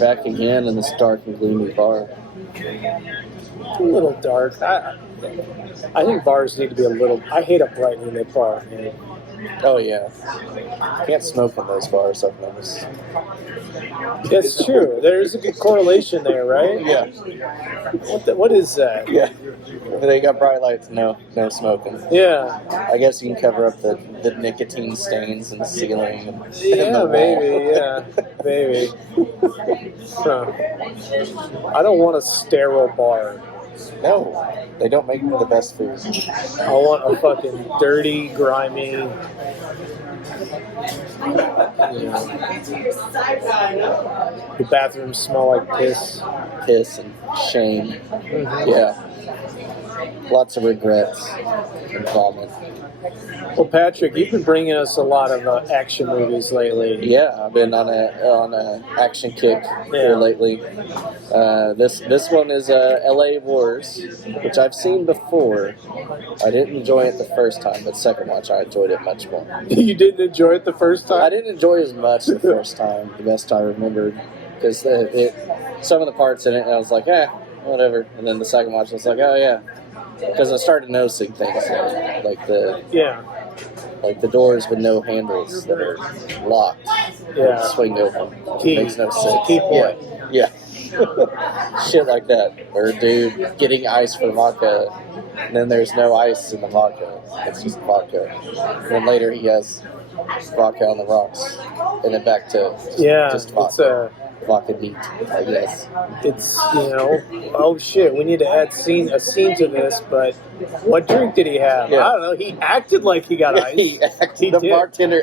Back again in this dark and gloomy bar. A little dark. I think bars need to be a little. I hate a bright lit bar, man. Oh yeah, can't smoke in those bars. I've noticed. That's true. There's a good correlation there, right? Yeah. What is that? Yeah. They got bright lights. No smoking. Yeah. I guess you can cover up the nicotine stains in the ceiling. And Yeah, the maybe. Yeah, maybe. Huh. I don't want a sterile bar. No, they don't make the best food. I want a fucking dirty, grimy. The bathrooms smell like piss. Piss and shame. Mm-hmm. Yeah. Lots of regrets and vomit. Well, Patrick, you've been bringing us a lot of action movies lately. Yeah, I've been on a action kick here lately. This one is L.A. Wars, which I've seen before. I didn't enjoy it the first time, but second watch I enjoyed it much more. You didn't enjoy it the first time? I didn't enjoy it as much the first time, the best I remembered, because some of the parts in it I was like, whatever, and then the second watch I was like, oh yeah, because I started noticing things like the doors with no handles that are locked. Yeah. Swing open. Key. Makes no sense. Key point. Yeah. Shit like that. Or a dude getting ice for vodka, and then there's no ice in the vodka. It's just vodka. And then later he has vodka on the rocks, and then back to just vodka. Vodka neat, I guess. It's, oh shit, we need to add a scene to this, but what drink did he have? Yeah. I don't know, he acted like he got ice. The bartender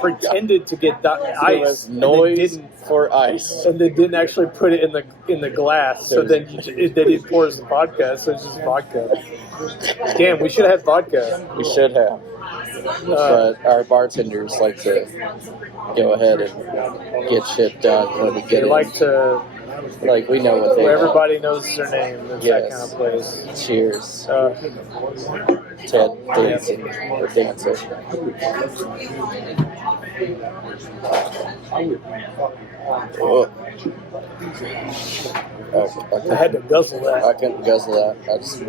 pretended to get ice. There was noise for ice. And then didn't actually put it in the glass, so then he pours the vodka, so it's just vodka. Damn, we should have had vodka. We should have. But our bartenders like to go ahead and get shit done when we get it. Like we know what they want. Everybody knows their name. It's that kind of place. Cheers. Ted dancing or dancer. Oh. I had to guzzle that. I couldn't guzzle that. I just.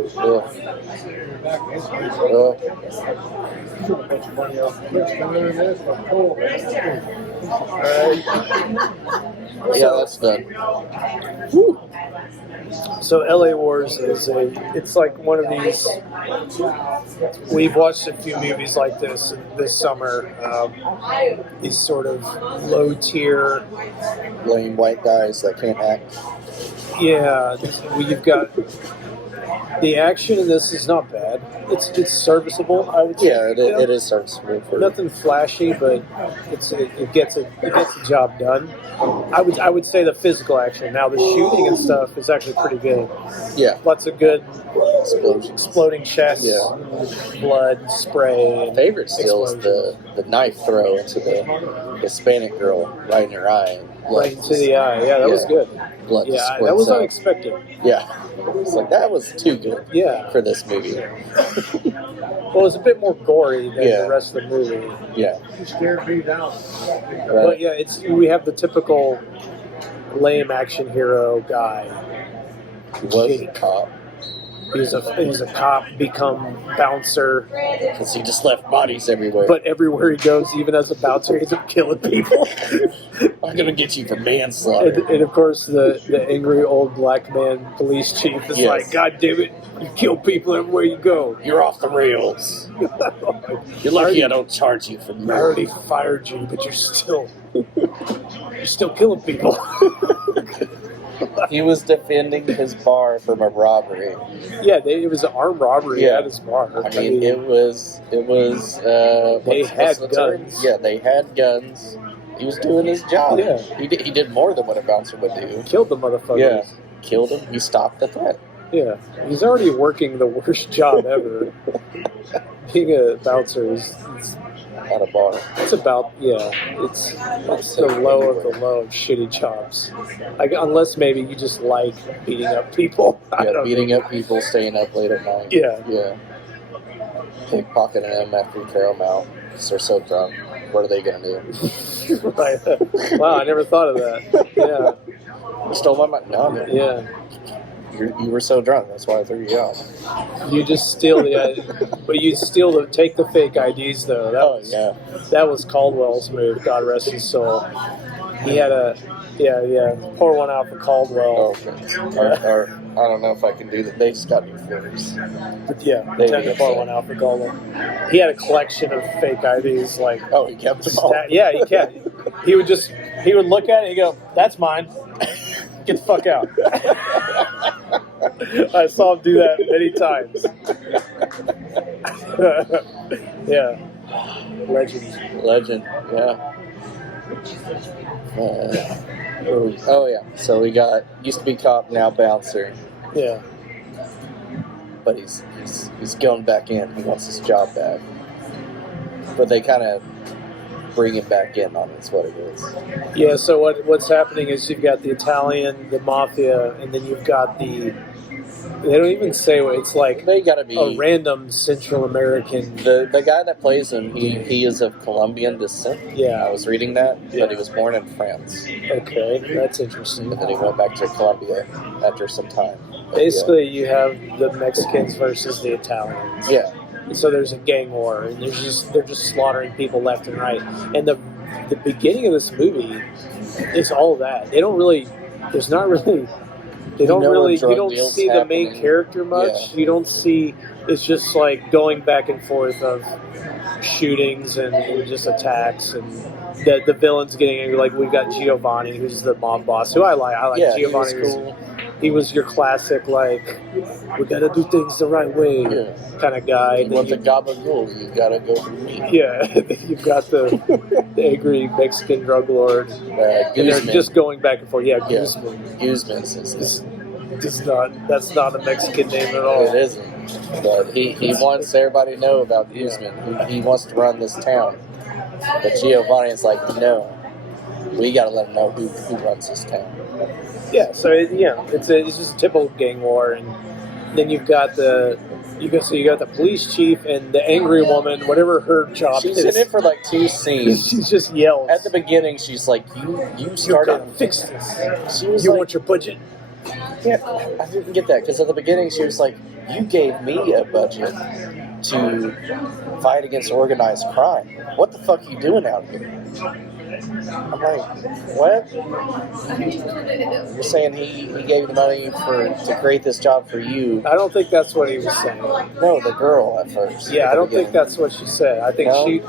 Yeah, that's done. Woo. So L.A. Wars it's like one of these, we've watched a few movies like this summer, these sort of low tier, lame white guys that can't act. Yeah, you've got, the action in this is not bad. It's serviceable, I would say. Yeah, it is serviceable. Nothing flashy, but it gets the job done. I would say the physical action. Now the shooting and stuff is actually pretty good. Yeah, lots of good exploding chests, blood spray. My favorite still is the knife throw into the Hispanic girl right in her eye. Right into the eye. Yeah, that was good. Blood that was unexpected. Yeah. It's like, that was too good for this movie. Well, it's a bit more gory than the rest of the movie. Yeah. You scared me down. But yeah, we have the typical lame action hero guy. He was a cop. He's a cop, become bouncer. Because he just left bodies everywhere. But everywhere he goes, even as a bouncer, he ends up killing people. I'm going to get you for manslaughter. And of course, the angry old black man police chief is like, God damn it, you kill people everywhere you go. You're off the rails. You're lucky I don't charge you for murder. I already fired you, but you're still killing people. He was defending his bar from a robbery. Yeah, it was an armed robbery at his bar. I mean, it was. They had guns. Yeah, they had guns. He was doing his job. Yeah, he did more than what a bouncer would do. Killed the motherfuckers. Yeah, killed him. He stopped the threat. Yeah, he's already working the worst job ever. Being a bouncer is at a bar. It's about, it's the low of the low of shitty jobs. Unless maybe you just like beating up people. Beating up people, staying up late at night. Yeah. Yeah. Pickpocketing them after you throw them out because they're so drunk. what are they gonna do? Right. Wow, I never thought of that. Yeah. You stole my money. No, man. Yeah. You were so drunk. That's why I threw you out. You just steal but you steal take the fake IDs though. That was Caldwell's move. God rest his soul. He had pour one out for Caldwell. Okay. Or I don't know if I can do that. They just got new flavors. Yeah, pretend to pour one out for Caldwell. He had a collection of fake IDs. Like, he kept them all. Yeah, he kept. He would look at it and he'd go, "That's mine. Get the fuck out." I saw him do that many times. Yeah. Legend. Yeah. Oh yeah. So we got used to be cop, now bouncer. Yeah. But he's going back in. He wants his job back. But they kind of bring him back in on it's what it is. Yeah. So what's happening is you've got the Italian, the mafia, and then you've got the. They don't even say what it's like. They gotta be a random Central American. The guy that plays him, he is of Colombian descent. Yeah, I was reading that, but he was born in France. Okay, that's interesting. And then he went back to Colombia after some time. Basically, you have the Mexicans versus the Italians. Yeah. So there's a gang war, and they're just slaughtering people left and right. And the beginning of this movie is all that. They don't really. There's not really. They don't really. You don't see the main character much. Yeah. You don't see. It's just like going back and forth of shootings and just attacks, and the villains getting angry. Like we've got Giovanni, who's the mob boss, who I like. I like Giovanni. He was cool. He was your classic, like, we gotta do things the right way kind of guy. You want the gabagool, you gotta go through me. Yeah, you've got the angry Mexican drug lord. And they're just going back and forth. Yeah, Guzman. Guzman that's not a Mexican name at all. It isn't. But he wants everybody to know about Guzman. He wants to run this town. But Giovanni's like, no, we gotta let him know who runs this town. Yeah, so it's just a typical gang war, and then you've got the police chief and the angry woman, whatever her job is. She's in it for like 2 scenes. She just yells at the beginning. She's like, "You started to fix this. She was you want your budget." Yeah, I didn't get that because at the beginning she was like, "You gave me a budget to fight against organized crime. What the fuck are you doing out here?" I'm like, what? You're saying he gave the money to create this job for you? I don't think that's what he was saying. No, the girl at first. Yeah, I don't think that's what she said. I think she.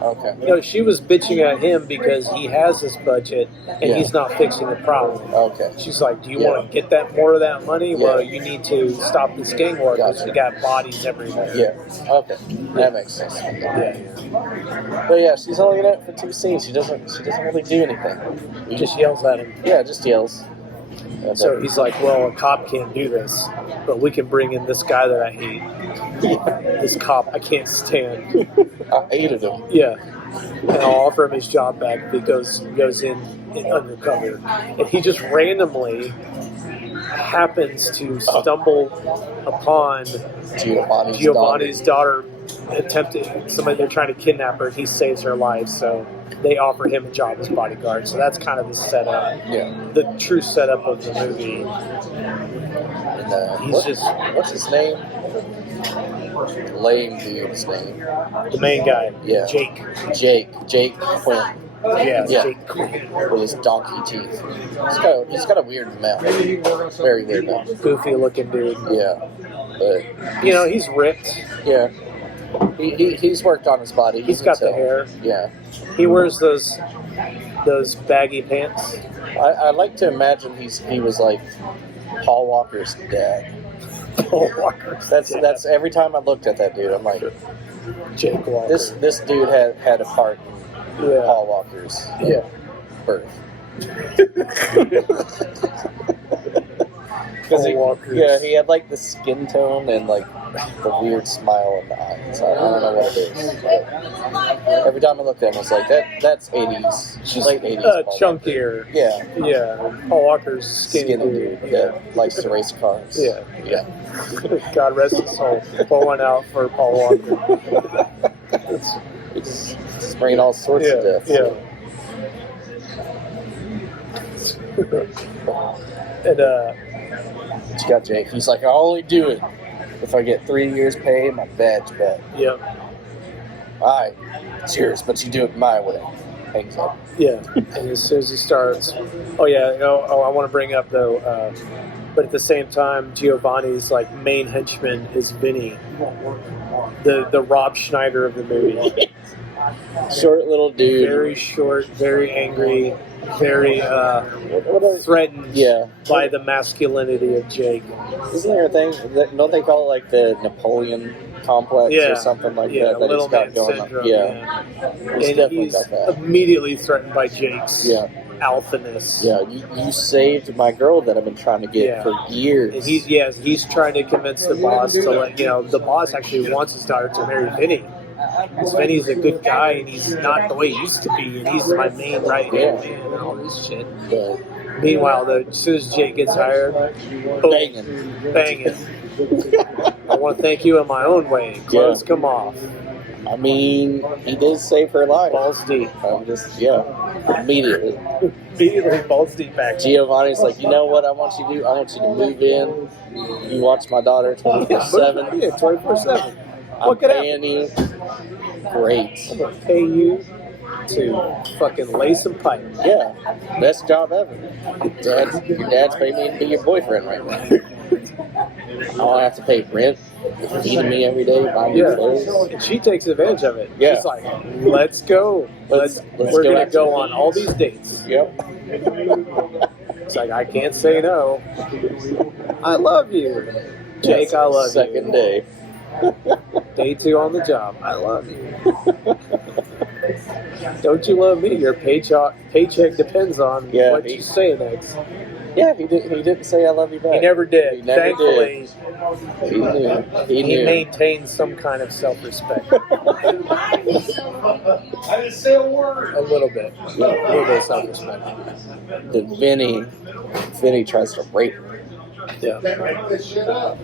Okay. She was bitching at him because he has this budget and he's not fixing the problem. Okay. She's like, do you want to get that more of that money? Yeah. Well, you need to stop this gang war because we got bodies everywhere. Yeah. Okay. That makes sense. But yeah, she's only in it for 2 scenes. She doesn't really do anything. He just yells at him. Yeah, just yells. So he's like, well, a cop can't do this, but we can bring in this guy that I hate. This cop I can't stand. I hated him. Yeah. And I'll offer him his job back if he goes in undercover. And he just randomly happens to stumble upon Giovanni's daughter they're trying to kidnap her, and he saves her life, so they offer him a job as bodyguard. So that's kind of the setup. Yeah. The true setup of the movie. And, what's his name? Lame dude's name. The main guy. Yeah. Jake Quinn. Yeah. Jake Quinn. With his donkey teeth. He's got a weird mouth. Very weird mouth. Goofy looking dude. Yeah. But he's ripped. Yeah. He's worked on his body. He's got the hair. Yeah. He wears those baggy pants. I like to imagine he was like Paul Walker's dad. Paul Walker's dad. That's every time I looked at that dude, I'm like, Jake Walker. This dude had a part in Paul Walker's birth. Because he had like the skin tone and like the weird smile in the eyes. I don't know what it is. But every time I looked at him, I was like, that's 80s, late 80s. Chunkier. Yeah. Yeah. Paul Walker's skinny dude that likes to race cars. Yeah. Yeah. God rest his soul. Pour one out for Paul Walker. It's spraying all sorts of deaths. Yeah. And But you got Jake. He's like, I'll only do it if I get 3 years pay and my badge back. yeah, Alright, cheers, but you do it my way. Hangs up. yeah. And as soon as he starts, oh yeah, I want to bring up though. But at the same time, Giovanni's like main henchman is Vinny, the Rob Schneider of the movie. Short little dude. Very short, very angry, very threatened Yeah. by the masculinity of Jake. Isn't there a thing? Don't they call it like the Napoleon complex Yeah. or something like Yeah, that? That little he's got man going syndrome. on. Yeah. It's And definitely he's got that. immediately threatened by Jake's Yeah. alphaness. Yeah. You saved my girl that I've been trying to get Yeah. for years. And he's trying to convince the boss to let the boss actually wants his daughter to marry Vinny. Because Vinny's a good guy and he's not the way he used to be, and he's my main right hand man and all this shit. But Meanwhile, as soon as Jake gets hired, boom, banging. I want to thank you in my own way. Clothes come off. I mean, he did save her life. Balls deep. I'm just, immediately. Immediately balls deep back. Giovanni's like, you know what I want you to do? I want you to move in. You watch my daughter 24/7. Yeah, 24/7. I'm What could paying you. Great. I'm going to pay you to fucking lay some pipe. Yeah, best job ever. Your dad's paying me to be your boyfriend right now. I don't have to pay rent. You're feeding me every day, buying me clothes. And she takes advantage of it. Yeah. She's like, let's go. Let's We're go going to out go to on all these dates. Yep. It's like, I can't say no. I love you. Jake, I love Second you. day. Day 2 on the job. I love you. Don't you love me? Your paycheck depends on what you say next. Yeah, he didn't say I love you back. He never did. He never Thankfully, did. He knew. He he knew. maintained some kind of self-respect. I didn't say a word. A little bit. A little bit of self-respect. The Vinny tries to rape her. Yeah.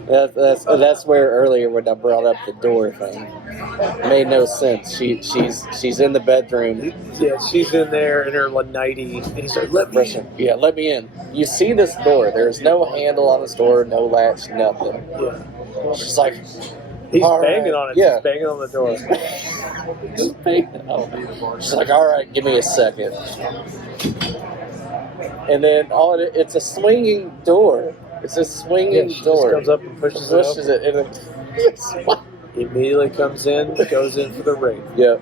That's where earlier when I brought up the door thing, it made no sense. She's in the bedroom. Yeah, she's in there in her nightie, and he's like, let me in. Yeah, let me in. You see this door? There's no handle on this door, no latch, nothing. Yeah. She's like, He's all banging right. on it. Yeah. He's banging on the door. just banging on it. She's like, all right, give me a second. And then it's a swinging door. It's a swinging She just door. comes up and pushes it it, and it He immediately comes in, goes in for the rape. Yep.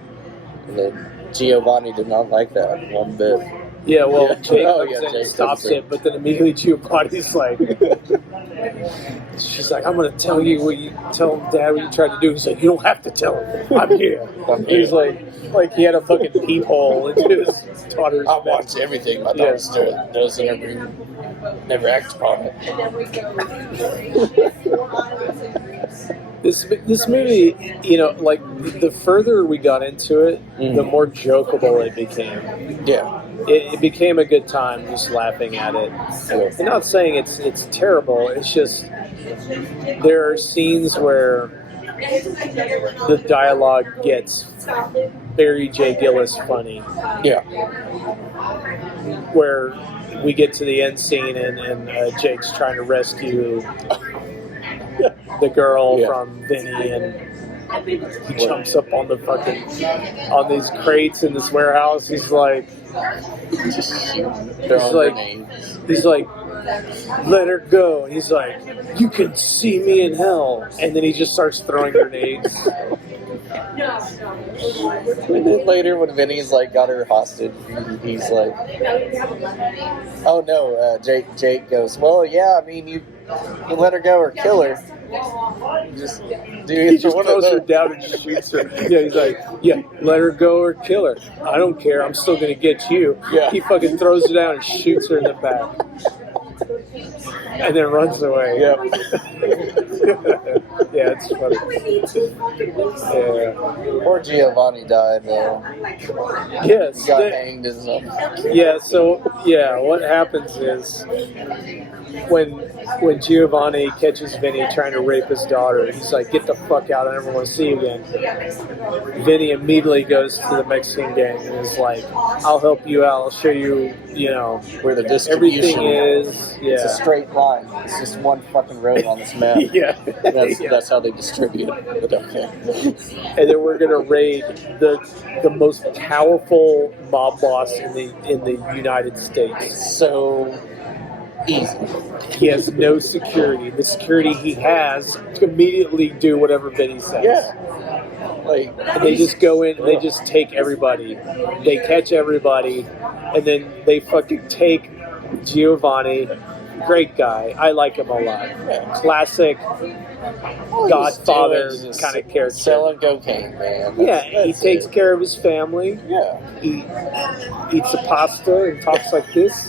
And then Giovanni did not like that one bit. Yeah, well, Yeah. Jake Oh, comes yeah, in, Jake stops comes in. it, but then immediately Giovanni's like, she's like, I'm going to tell you what you tell Dad what you tried to do. He's like, you don't have to tell him. I'm here. I'm here. He's like he had a fucking peephole into his daughter's I bed. watch everything my daughter's does in her room. Never act upon it. This movie, like the further we got into it, the more jokeable it became. Yeah. It became a good time just laughing at it. I'm not saying it's terrible. It's just there are scenes where the dialogue gets very J. Gillis funny. Yeah. Where we get to the end scene and Jake's trying to rescue the girl from Vinny, and he jumps up on on these crates in this warehouse. He's like, let her go. And he's like, you can see me in hell. And then he just starts throwing grenades. And then later when Vinny's got her hostage, he's like, oh no, Jake goes, well, yeah, I mean, you let her go or kill her. Just do He just throws her down and just shoots her. Yeah, he's like, yeah, let her go or kill her. I don't care. I'm still going to get you. Yeah. He fucking throws her down and shoots her in the back. And then runs away. Yep. Yeah, it's funny. Yeah. Poor Giovanni died though. Yes. He got hanged and stuff. Yeah. So what happens is when Giovanni catches Vinny trying to rape his daughter, he's like, "Get the fuck out! I never want to see you again." Vinny immediately goes to the Mexican gang and is like, "I'll help you out. I'll show you, Where the distribution everything is." Yeah. It's a straight line. It's just one fucking road on this map. Yeah. That's how they distribute it. But okay. And then we're gonna raid the most powerful mob boss in the United States. So easy. He has no security. The security he has immediately do whatever Vinny says. Yeah. Like And they just go in and they just take everybody. They catch everybody, and then they fucking take Giovanni. Great guy. I like him a lot. Classic Godfather He's just kind of character. selling cocaine, man. He takes care of his family. Yeah. He eats a pasta and talks like this.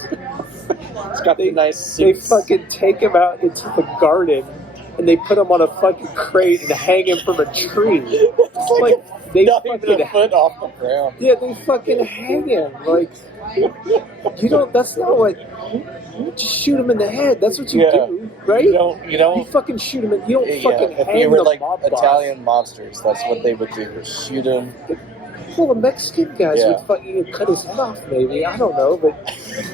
It's got the nice They suits. fucking take him out into the garden and they put him on a fucking crate and hang him from a tree. It's Like they not even fucking a foot off the ground. yeah, they fucking hang him. Like you don't. That's not what. You just shoot him in the head. That's what you Yeah. do, right? You You don't. fucking shoot him. You don't fucking If hang you were the like mob boss. Italian mobsters, that's what they would do. Shoot him. Well, the Mexican guys Yeah. would fucking cut his head off, maybe. I don't know, but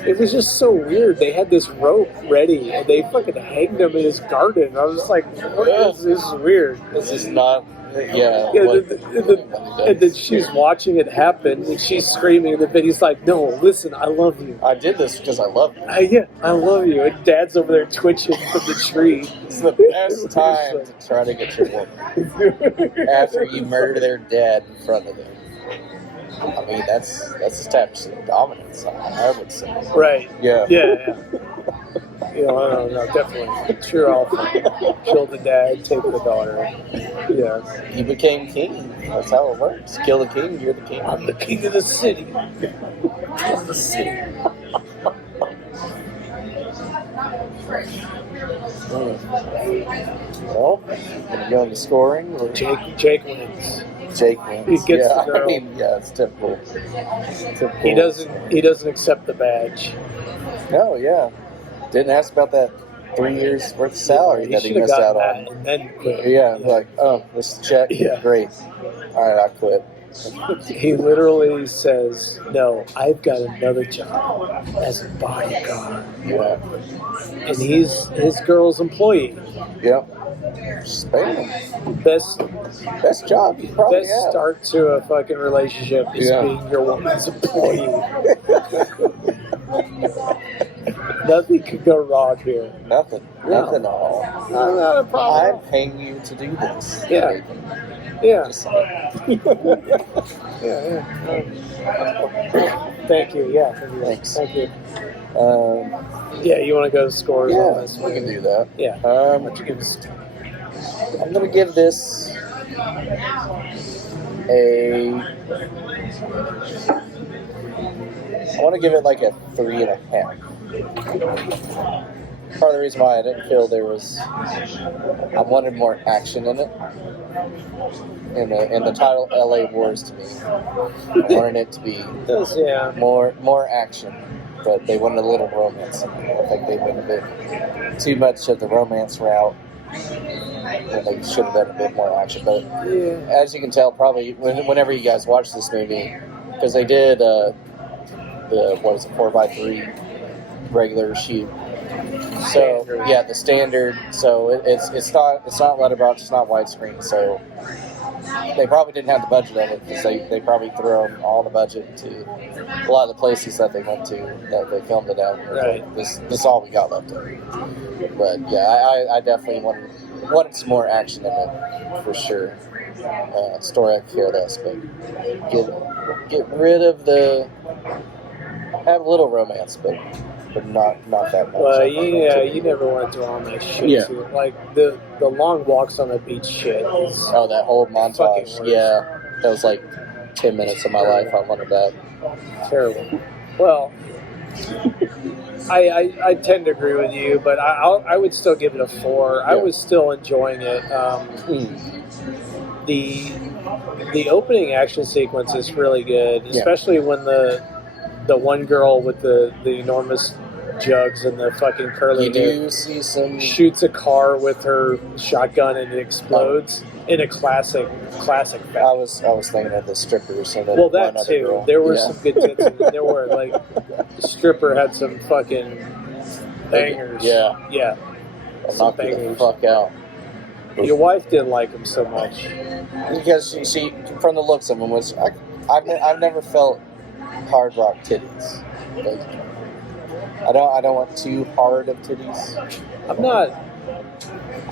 it was just so weird. They had this rope ready, and they fucking hanged him in his garden. I was just like, what is this? Is weird. This is not. Yeah. Yeah, what and then she's watching it happen, and she's screaming, and then he's like, no, listen, I love you. I did this because I love you. I love you. And Dad's over there twitching from the tree. It's the best time to try to get your woman after you murder their dad in front of them. I mean, that's establishing dominance, I would say. Right. Yeah. Yeah. I don't know, definitely. Sure, I'll kill the dad, take the daughter. Yeah. He became king. That's how it works. Kill the king, you're the king. I'm the king of the city. Of the city. Well, gonna go into scoring. Jake wins. Jake wins. He gets yeah, the girl. I mean, yeah, it's typical. He doesn't accept the badge. No, yeah. Didn't ask about that 3 years worth of salary that he should've missed out gotten on. that and then quit. Yeah, like, oh, this check, Yeah. great. All right, I quit. He literally says, no, I've got another job as a bodyguard. Yeah. And he's his girl's employee. Yep. Bam. Best Best job you probably best have. start to a fucking relationship is Yeah. being your woman's employee. Nothing could go wrong here. Nothing. No. Nothing at all. Not a problem. I'm paying you to do this. Yeah. Yeah. Just saying. Yeah. Thank you. Yeah. Thanks. Thank you. Yeah, you want to go to scores on yeah, this? we can do that. Yeah. What you give this? I'm gonna give this I want to give it like a 3.5. Part of the reason why I didn't feel I wanted more action in it. In the title LA Wars to me, I wanted it to be Yeah. more action, but they wanted a little romance in it. I think they went a bit too much of the romance route, and they should have done a bit more action. But Yeah. as you can tell, probably whenever you guys watch this movie, because they did the 4x3 regular shoot. So Standard. yeah, the standard. So it's not letterbox, it's not widescreen. So they probably didn't have the budget of it because they probably thrown all the budget to a lot of the places that they went to that they filmed it out. Right. This is all we got left of it. But yeah, I definitely wanted some more action in it for sure. Story I could care less, but get rid of have a little romance, but not that much. Well, you never want to dwell on that shit. Yeah. Too. Like the long walks on the beach shit is Oh, that whole Fucking montage. worst. Yeah, that was like 10 minutes of my life I wanted that. terrible. Well, I tend to agree with you, but I would still give it a 4. I Yeah. was still enjoying it. The opening action sequence is really good, Yeah. especially when the one girl with the enormous jugs and the fucking curly You hair do see some. shoots a car with her shotgun and it explodes in a classic I fashion. was thinking of the strippers. So Well, that one other too. girl. There were Yeah. some good tits. There were like the stripper had some fucking bangers. Yeah. yeah. I'll Some knock you the bangers. fuck out. Your wife didn't like him so much. Because she from the looks of them, which I've never felt hard rock titties. Like, I don't want too hard of titties.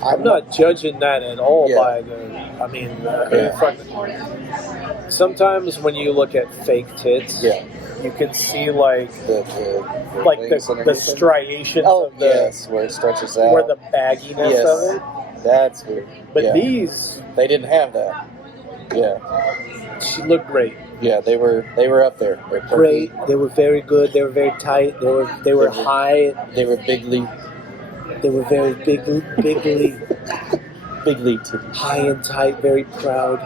I'm not judging that at all Yeah. by the. I mean, Yeah. fucking, sometimes when you look at fake tits, Yeah, you can see like the wings the underneath them. striations Oh of the yes, where it stretches out. where the bagginess Yes. of it. That's weird. But yeah. these, They didn't have that. Yeah, she looked great. yeah, they were up there. They're perky. Great. They were very good. They were very tight. They were high. They were bigly They were very bigly titties. high and tight. Very proud.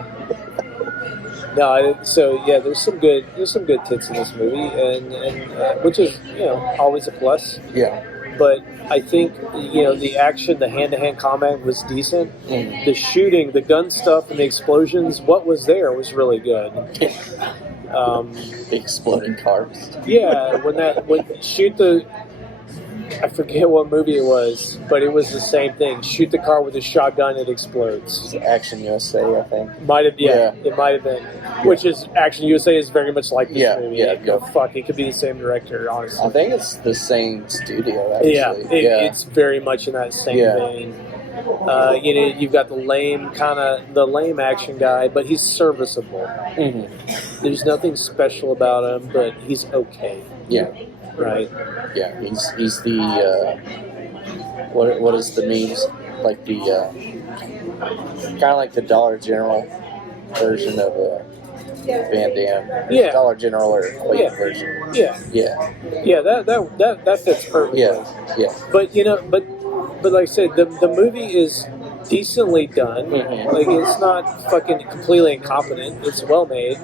No, so yeah, there's some good tits in this movie, and which is always a plus. Yeah. But I think the action, the hand-to-hand combat was decent. Mm. The shooting, the gun stuff, and the explosions, what was there was really good. The exploding cars. Yeah, when shoot the, I forget what movie it was, but it was the same thing. Shoot the car with a shotgun, it explodes. It's Action USA, I think. Might have, it might have been. Which is Action USA is very much like this Yeah, movie. yeah, Go fuck, it could be the same director, honestly. I think it's the same studio, actually. Yeah, it's very much in that same Yeah. vein. You've got the lame action guy, but he's serviceable. Mhm. There's nothing special about him, but he's okay, Yeah, right? yeah. He's the what is the memes, like the kind of like the Dollar General version of Van Damme. Yeah. Dollar General or Clayton Yeah. version. Yeah, Yeah, that fits perfectly. yeah. But but like I said, the movie is decently done. Mhm. Like it's not fucking completely incompetent. It's well made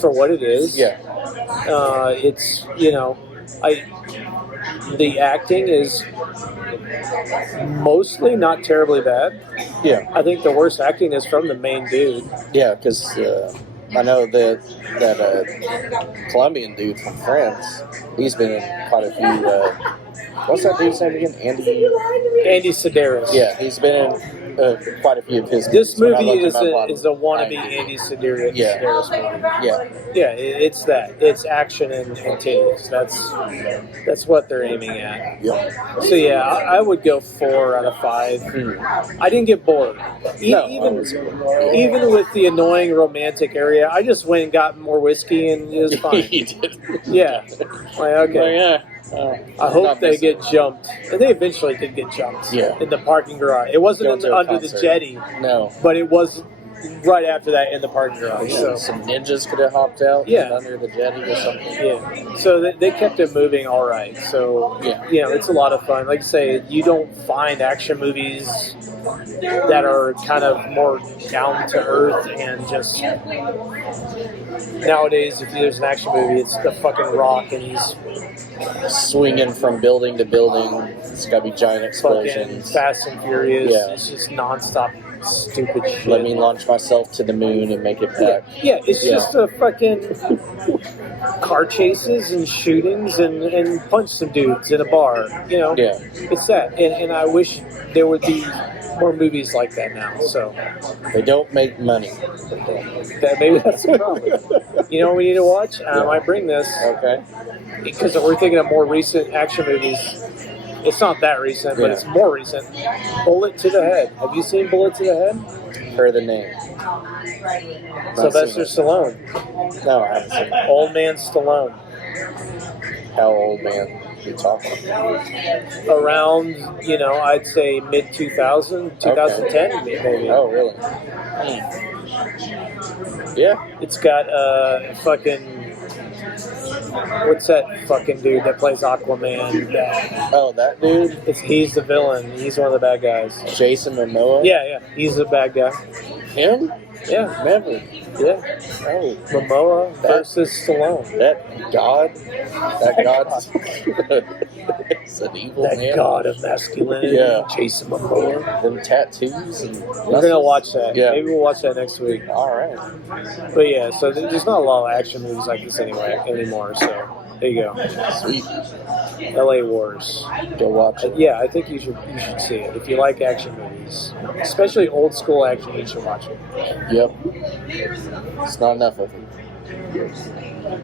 for what it is. Yeah. It's the acting is mostly not terribly bad. Yeah, I think the worst acting is from the main dude. yeah. Because I know that Colombian dude from France. He's been in quite a few. What's that dude's name again? Andy Sedaris. Yeah, he's been in quite a few of his. This movies. When I movie looked him up on is a wannabe IMDb. Andy Sedaris, Yeah. Sedaris movie. Yeah, Yeah, it's that. It's action and titties. That's what they're aiming at. yeah. So yeah, I would go 4 out of 5. I didn't get bored. No, Even with the annoying romantic area, I just went and got more whiskey and it was fine. he did. Yeah. Like, okay. Yeah. I hope they get jumped. And they eventually did get jumped Yeah. in the parking garage. It wasn't Go to a under the concert. jetty, No. but it was right after that in the parking garage. So Some ninjas could have hopped out Yeah. under the jetty or something. yeah, so they kept it moving all right. So Yeah. it's a lot of fun. Like I say, you don't find action movies that are kind of more down to earth and just nowadays. If there's an action movie, it's the fucking Rock and he's Swinging from building to building. It's got to be giant fucking explosions. Fast and Furious. Yeah. It's just nonstop stupid shit. Let me launch myself to the moon and make it back. Yeah, it's Yeah. just a fucking car chases and shootings and punch some dudes in a bar. Yeah. It's that. And I wish there would be more movies like that now. So They don't make money. maybe that's the problem. You know what we need to watch? I might bring this Okay. because we're thinking of more recent action movies. It's not that recent, but Yeah. it's more recent. Bullet to the Head. Have you seen Bullet to the Head? Heard the name. Sylvester Stallone. No, I haven't seen it. Old man Stallone. How old man you talking? Around, I'd say mid 2000, 2010 maybe. Oh, really? Yeah. It's got fucking what's that fucking dude that plays Aquaman? Oh, that dude, He's the villain. He's one of the bad guys. Jason Momoa. Yeah, he's the bad guy. Him? Yeah, Never. yeah. Oh, Momoa versus Stallone. that god. That god's it's an evil That man. god of masculinity, Yeah. Jason Momoa. Them tattoos and We're gonna watch that. Yeah. Maybe we'll watch that next week. All right. But yeah, so there's not a lot of action movies like this anymore. So there you go. Sweet. L.A. Wars. Go watch it. Yeah, I think you should see it if you like action movies, especially old school action. You should watch it. Yep. It's not enough of it.